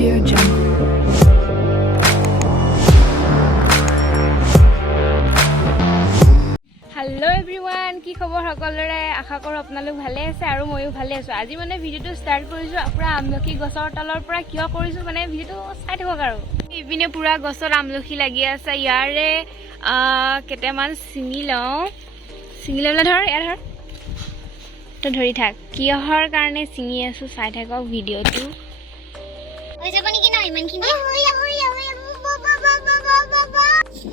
Audio Jungle. Hello everyone, কি খবৰ সকলোৰে আশা কৰো আপোনালোক ভালে আছে আৰু মইও ভালে আছো। আজি মানে ভিডিওটো ষ্টাৰ্ট কৰিছো আপুৰা আমলখি গছৰ তলৰ পৰা কিয় কৰিছো মানে ভিডিওটো চাই থাকক আৰু। ইপিনে পুৰা গছৰ আমলখি লাগি আছে ইয়াৰে কেটামান চিঙি ললে ধৰ ইয়াৰ ধৰ তো ধৰি থাক কিহৰ কাৰণে চিঙি আছো চাই থাকক ভিডিওটো। হৈ যাব নেকি ন ইমানখিনি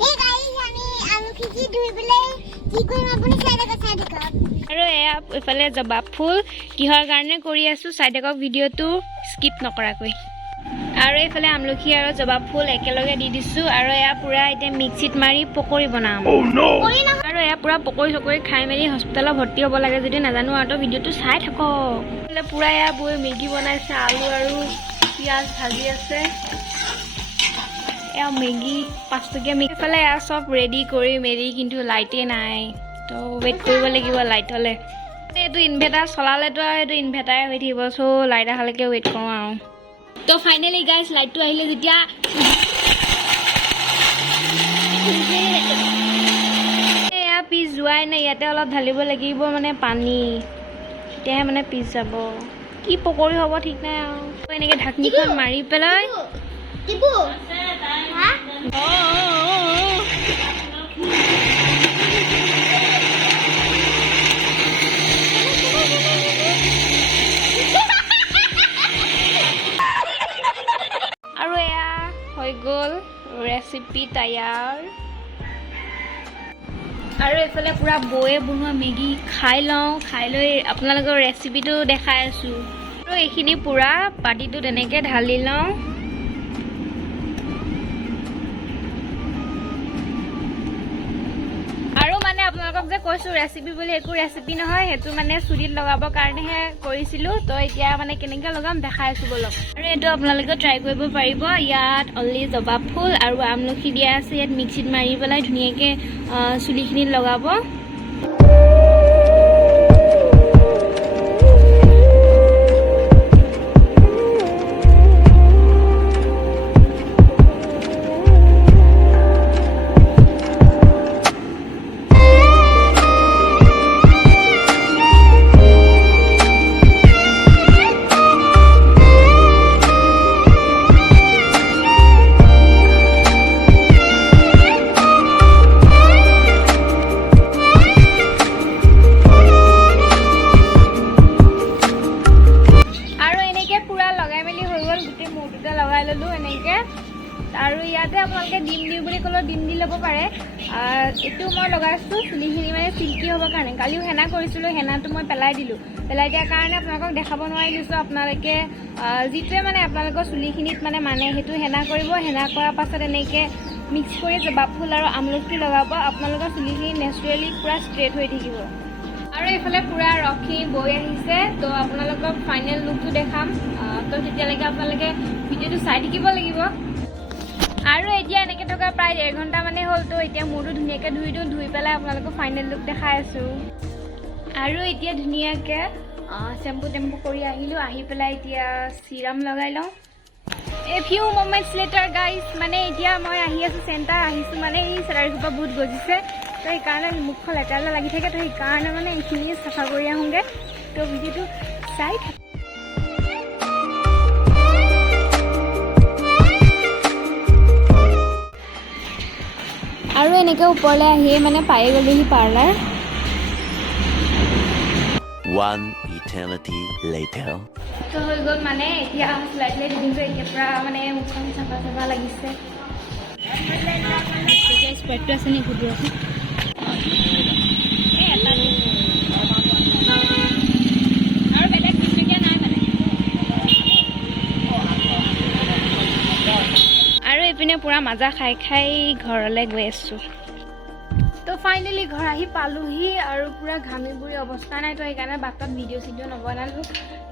এই গাইস আমি আমলখি ধুই পেলাই কি কৰিম আপুনি চাই থাকক আৰু এয়া ইফালে জবা ফুল কিহৰ কাৰণে কৰি আছো চাই থাকক ভিডিওটো স্কিপ নকৰাকৈ। আৰু এইফালে আমলখি আৰু জবা ফুল একেলগে দি দিছো আৰু এয়া পুৰা এতিয়া মিক্সিত মাৰি পকৰি বনাম। আৰু এয়া পুৰা পকৰি চকৰি খাই মেলি হস্পিটেলত ভৰ্তি হ'ব লাগে যদি নাজানো আৰু ভিডিওটো চাই থাকক। পুৰা এয়া বৈ মেগী বনাইছে আলু আৰু পিঁয়াজ ভাজি আছে এয়া মেগী 5 টকীয়া মেগী। এইফালে এয়া চব ৰেডি কৰি মেলি কিন্তু লাইটে নাই তো ৱেইট কৰিব লাগিব লাইট হ'লে। এইটো ইনভাৰ্টাৰ চলালেতো আৰু এইটো ইনভাৰ্টাৰে হৈ থাকিব চ' লাইট অহালৈকে ৱেইট কৰোঁ আৰু। তো ফাইনেলি গাইজ লাইটটো আহিলে যেতিয়া এয়া পিছ যোৱাই নাই ইয়াতে অলপ ঢালিব লাগিব মানে পানী তেতিয়াহে মানে পিছ যাব। কি পকৰি হ'ব ঠিক নাই আৰু এনেকৈ ঢাকনিখন মাৰি পেলাই আৰু এয়া হৈ গ'ল ৰেচিপি তৈয়াৰ। আৰু এইফালে পুৰা বৌয়ে বনোৱা মেগী খাই লওঁ খাই লৈ আপোনালোকৰ ৰেচিপিটো দেখাই আছোঁ। আৰু এইখিনি পুৰা পাতিটো তেনেকৈ ঢালি লওঁ আৰু মানে আপোনালোকক যে কৈছোঁ ৰেচিপি বুলি একো ৰেচিপি নহয় সেইটো মানে চুলিত লগাবৰ কাৰণেহে কৰিছিলোঁ। তো এতিয়া মানে কেনেকৈ লগাম দেখাই আছোঁ বলক। আৰু এইটো আপোনালোকে ট্ৰাই কৰিব পাৰিব। ইয়াত অনলি জবা ফুল আৰু আমলখি দিয়া আছে ইয়াত মিক্সিত মাৰি পেলাই ধুনীয়াকৈ চুলিখিনিত লগাব। লগাই ললো এনেকে আৰু ইয়াতে আপোনালোকে ডিম দিওঁ বুলি ক'লেও ডিম দি ল'ব পাৰে। এইটো মই লগাইছো চুলিখিনি মানে চিল্কি হ'বৰ কাৰণে। কালিও হেনা কৰিছিলোঁ হেনাটো মই পেলাই দিলোঁ পেলাই দিয়াৰ কাৰণে আপোনালোকক দেখাব নোৱাৰিছোঁ। আপোনালোকে যিটোৱে মানে আপোনালোকৰ চুলিখিনিত মানে সেইটো হেনা কৰিব। হেনা কৰাৰ পাছত এনেকৈ মিক্স কৰি জবা ফুল আৰু আমলখি লগাব আপোনালোকৰ চুলিখিনি নেচাৰেলি পূৰা ষ্ট্ৰেইট হৈ থাকিব। আৰু এইফালে পুৰা ৰখি বৈ আহিছে তো আপোনালোকক ফাইনেল লুকটো দেখাম। তো তেতিয়ালৈকে আপোনালোকে ভিডিঅ'টো চাই থাকিব লাগিব। আৰু এতিয়া এনেকৈ থকা প্ৰায় 1.5 ঘণ্টা মানে হ'ল তো এতিয়া মূৰটো ধুনীয়াকৈ ধুই দিওঁ ধুই পেলাই আপোনালোকক ফাইনেল লুক দেখাই আছোঁ। আৰু এতিয়া ধুনীয়াকৈ চেম্পু টেম্পু কৰি আহিলোঁ আহি পেলাই এতিয়া চিৰাম লগাই লওঁ। A few moments letter guys মানে এতিয়া মই আহি আছোঁ চেণ্টাৰ আহিছোঁ মানে এই চেলাৰীখোপা বহুত গজিছে তো সেইকাৰণে মুখখন লেতেৰা লাগি থাকে তো সেইকাৰণে মানে এইখিনি চাফা কৰি আহোঁগৈ। তো ভিডিঅ'টো চাই থাক। আৰু এনেকৈ ওপৰলৈ আহিয়ে মানে পায়ে গ'লোহি পাৰ্লাৰ। One eternity later. তো হৈ গ'ল মানে এতিয়া চিলাই চিলাই দিনটো এতিয়া পৰা মানে মুখখন চাফা চাফা লাগিছে। স্প্ৰেডটো আছে নি সুধি আছোঁ আৰু বেলেগ বিচুকীয়া নাই মানে। আৰু এইপিনে পুৰা মাজা খাই খাই ঘৰলৈ গৈ আছোঁ। তো ফাইনেলি ঘৰ আহি পালোহি আৰু পুৰা ঘামি বুঢ়ী অৱস্থা নাই তো সেইকাৰণে বাটত ভিডিঅ' চিডিঅ' নবনালোঁ।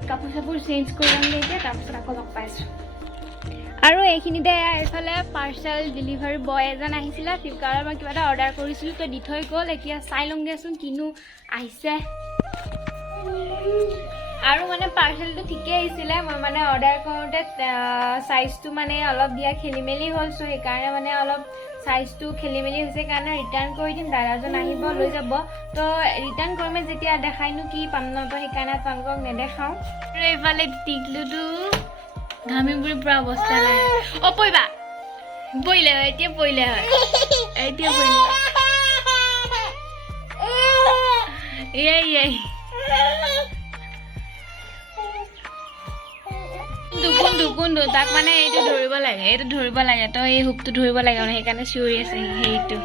কাপোৰ চাপোৰ চেঞ্জ কৰি ল'মগৈ এতিয়া তাৰপিছত আকৌ লগ পাইছোঁ। আৰু এইখিনিতে এইফালে পাৰ্চেল ডেলিভাৰী বয় এজন আহিছিলে ফ্লিপকাৰ্টত মই কিবা এটা অৰ্ডাৰ কৰিছিলোঁ তো দি থৈ গ'ল। এতিয়া চাই লওঁগৈচোন কিনো আহিছে। আৰু মানে পাৰ্চেলটো ঠিকে আহিছিলে মই মানে অৰ্ডাৰ কৰোঁতে সাইজটো মানে অলপ দিয়া খেলিমেলি হ'ল সো সেইকাৰণে মানে অলপ সাইজটো খেলিমেলি হৈছে কাৰণে ৰিটাৰ্ণ কৰি দিম দাদাজন আহিব লৈ যাব তো ৰিটাৰ্ণ কৰিমে যেতিয়া দেখাইনো কি পাম ন তো সেইকাৰণে আপোনালোকক নেদেখাওঁ আৰু এইফালে টিকলুটো ঘামি বুঢ়ী পুৰা অৱস্থা নাই অ পৰিবা পৰিলে হয় এতিয়া পৰিলে হয় এতিয়া পৰিলে এই কোনটো তাক মানে এইটো ধৰিব লাগে তো এই হুকটো ধৰিব লাগে মানে সেইকাৰণে চিঞৰি আছে সেইটো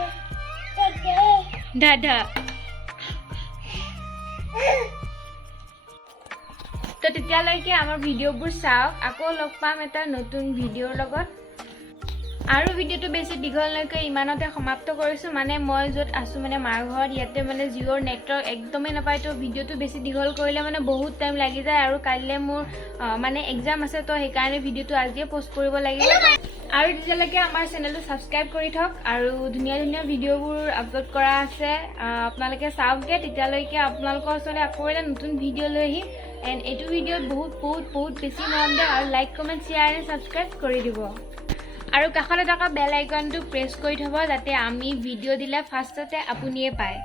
দাদা তো তেতিয়ালৈকে আমাৰ ভিডিঅ'বোৰ চাওক আকৌ লগ পাম এটা নতুন ভিডিঅ'ৰ লগত আৰু ভিডিঅ'টো বেছি দীঘল নকৈ ইমানতে সমাপ্ত কৰিছোঁ মানে মই য'ত আছোঁ মানে মাৰ ঘৰত ইয়াতে মানে জিঅ'ৰ নেটৱৰ্ক একদমেই নাপায় তো ভিডিঅ'টো বেছি দীঘল কৰিলে মানে বহুত টাইম লাগি যায় আৰু কাইলৈ মোৰ মানে এক্সাম আছে তো সেইকাৰণে ভিডিঅ'টো আজিয়ে পোষ্ট কৰিব লাগিব আৰু তেতিয়ালৈকে আমাৰ চেনেলটো ছাবস্ক্ৰাইব কৰি থওক আৰু ধুনীয়া ধুনীয়া ভিডিঅ'বোৰ আপলোড কৰা আছে আপোনালোকে চাওকগৈ তেতিয়ালৈকে আপোনালোকৰ ওচৰলৈ আকৌ এটা নতুন ভিডিঅ' লৈ আহিম এণ্ড এইটো ভিডিঅ'ত বহুত বেছি মৰম দিয়ক আৰু like comment share and subscribe কৰি দিব আৰু কাষতে থকা বেল আইকনটো প্ৰেছ কৰি থব যাতে আমি ভিডিঅ' দিলে ফাৰ্ষ্টতে আপুনিয়ে পায়